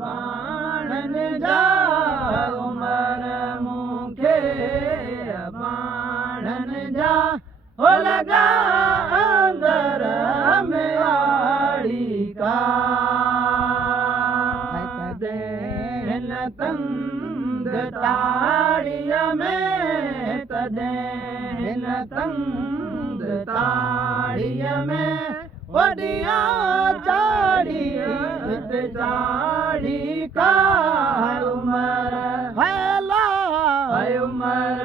बाणन जा उमर मूंखे बाणन जा हो लगा अंदर में आड़ी का तॾहिं तंग ताड़ीअ में तॾहिं तंग ताड़ीअ में वॾिया चाड़ी चाड़ी का उमर हैला है उमर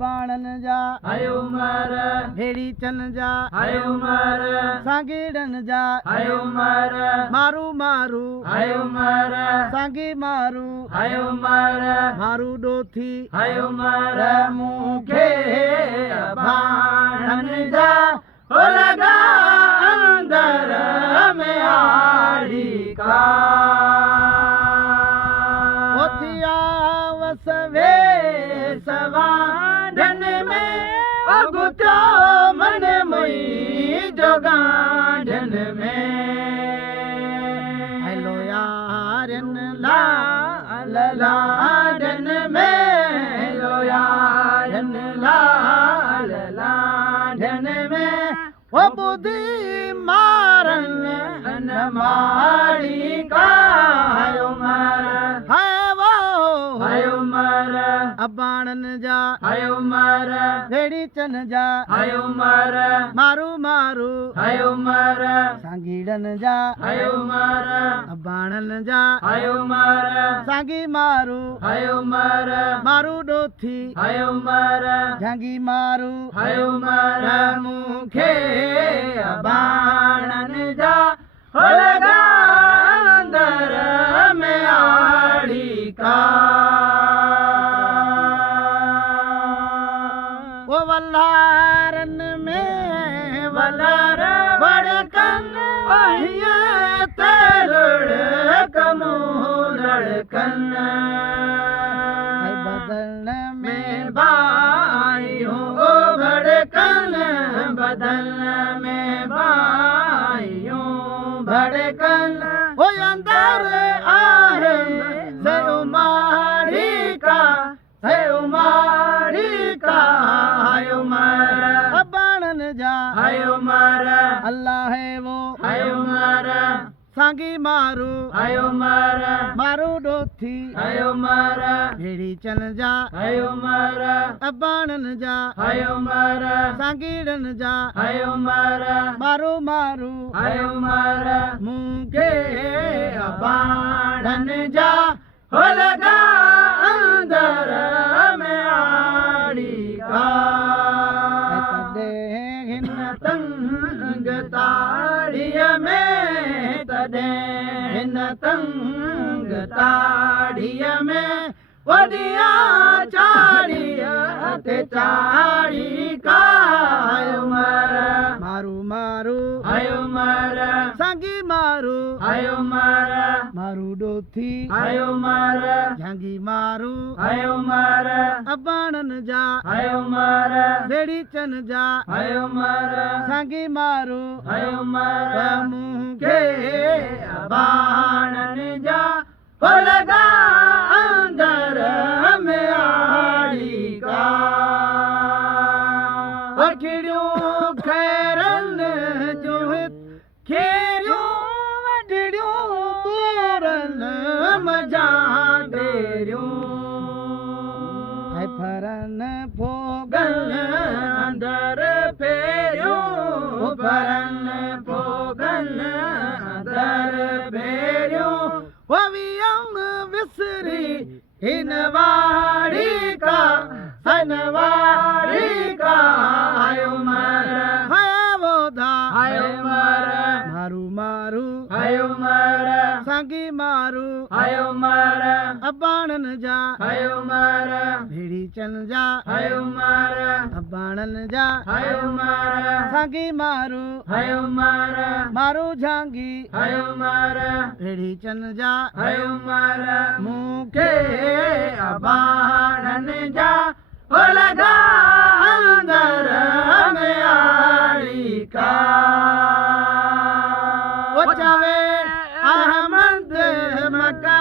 बाणन जा है उमर भेड़ी चन जा है उमर सांगीड़न जा है उमर मारू मारू है उमर सांगी मारू है उमर मारू डोथी है उमर मूंखे बाणन जा हो लगा अंदर में आड़ी का ओथिया वसवे सवाडन में अगुत्यो मन मुई जोगाडन में हेलो यारन ला लाडन में हेलो यारन ला लाडन में वो बुद्धि मारन न मारी का है उमर है वो है उमर बाणन जा है उमर भेड़ी चन जा है उमर मारू मारू है उमर सांगीड़न जा है उमर बाणन जा है उमर सांगी मारू है उमर मारू डोथी है उमर झांगी मारू है उमर मूंखे बाणन जा हो लगा अंदर में आड़ी का वो वल्लारन में वल्लार बड़कन वहिए तेरुड़ कमू लड़कन बदन में बाई हो भड़कन बदन में बाइयों भड़कन वो अंदर आहे से उमारी का है उमारी का है उमर बाणन जा है उमर अल्लाह है वो है उमर सांगी मारू है उमर मारू डोथी है उमर भेड़ी चन जा है उमर बाणन जा है उमर सांगीड़न जा है उमर मारू मारू है उमर मूंखे बाणन जा हो लगा अंदर में आड़ी का तॾहिं तंग ताड़ीअ में तॾहिं तंग ताड़ीअ में वॾिया चाड़ीअ ते चाड़ी का है उमर मारू मारू है उमर सांगी मारू है उमर मारू डोथी है उमर झांगी मारू है उमर बाणन जा है उमर भेड़ी चन जा है उमर सांगी मारू है उमर मूंखे बाणन जा हो लगा अंदर में आड़ी का अखिड़ियों खैरन जो खेरियों वडड़ियों पेरन मजा डेरियों है फरन फोगन अंदर फेरियों फरन फोगन अंदर फेरियों ववियम विसरी हिनवाड़ी का सनवाड़ी का है उमर है वो धा है उमर मारू मारू है उमर सांगी मारू है उमर बाणन जा है उमर भेड़ी चन जा है उमर बाणन जा है उमर सांगी मारू है उमर मारू झांगी है उमर भेड़ी चन जा है उमर मूंखे बाणन जा हो लगा अंदर में आड़ी का वो चवे अहमद मका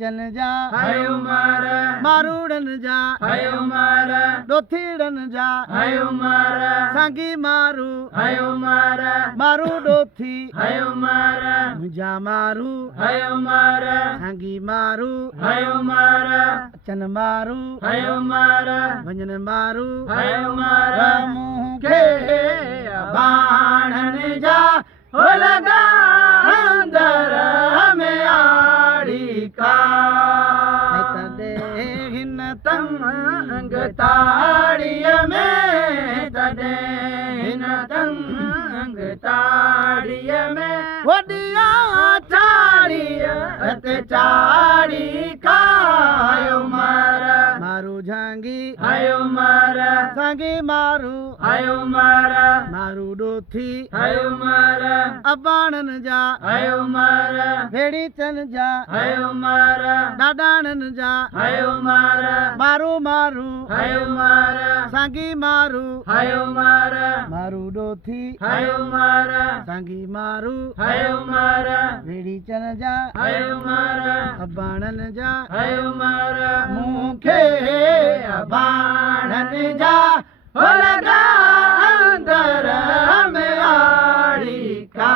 चन जा हाय उमर मारूड़न जा हाय उमर डोथीड़न जा हाय उमर सांगी मारू हाय उमर मारू डोथी हाय उमर मुंहिंजा मारू हाय उमर सांगी मारू हाय उमर चन मारू हाय उमर वञन मारू हाय उमर मुंह खे बाणन जा हो लगा अंदर में आड़ी का तॾे हिन तंग ताड़ीअ में तॾे हिन तंग ताड़ीअ में वॾिया चाड़ीअ ते चाड़ी कायो उमर मारू झांगी हाय उमर सांगी मारू हाय उमर मारू डोथी हाय उमर अबाणन जा हाय उमर भेड़ी चन जा हाय उमर ॾाॾाणन जा हाय उमर मारू मारू हाय उमर सांगी मारू हाय उमर मारू डोथी हाय उमर सांगी मारू हाय उमर भेड़ी चन जा हाय उमर अबाणन जा हाय उमर मूंखे अबाणन जा हो लगा अंदर में आड़ी का